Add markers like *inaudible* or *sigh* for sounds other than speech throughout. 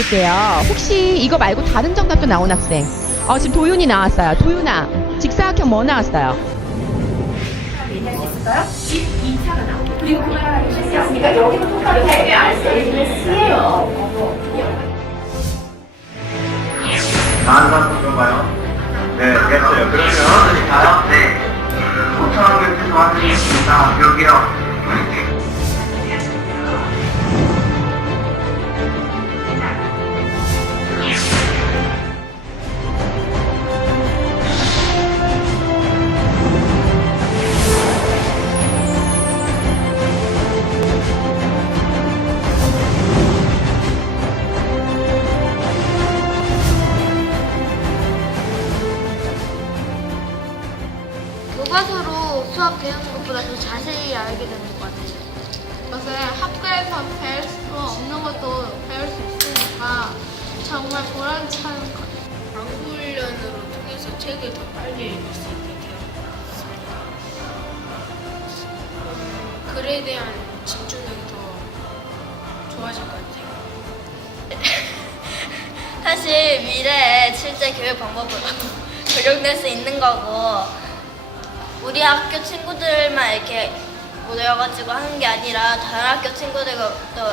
볼게요. 혹시 이거 말고 다른 정답도 나온 학생? 어, 지금 도윤이 나왔어요. 도윤아, 직사각형 뭐 나왔어요? 얘기할 수 있을까요? 12차가 나오고 그리고 여기도 똑같아 다음 사람 들어봐요. 네, 됐어요. 그러면 가요? 네. 도와드리겠습니다. 여기요. 교과서로 수학 배우는 것보다 더 자세히 알게 되는 것 같아요. 맞아요. 학교에서 배울 수 없는 것도 배울 수 있으니까 정말 보람찬 것 같아요. 연구 훈련으로 통해서 책을 더 빨리 읽을 수 있게 되었습니다. 음, 글에 대한 집중력이 더 좋아질 것 같아요. *laughs* 사실 미래에 실제 교육 방법으로 *laughs* 적용될 수 있는 거고 우리 학교 친구들만 이렇게 모여가지고 하는 게 아니라 다른 학교 친구들도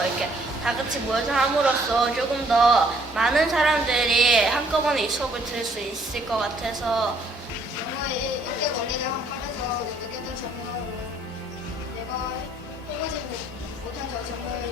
이렇게 다 같이 모여서 함으로써 조금 더 많은 사람들이 한꺼번에 이 수업을 들을 수 있을 것 같아서 너무 이렇게 원리를 한판에서 느꼈던 점은 내가 해보지 못한 점을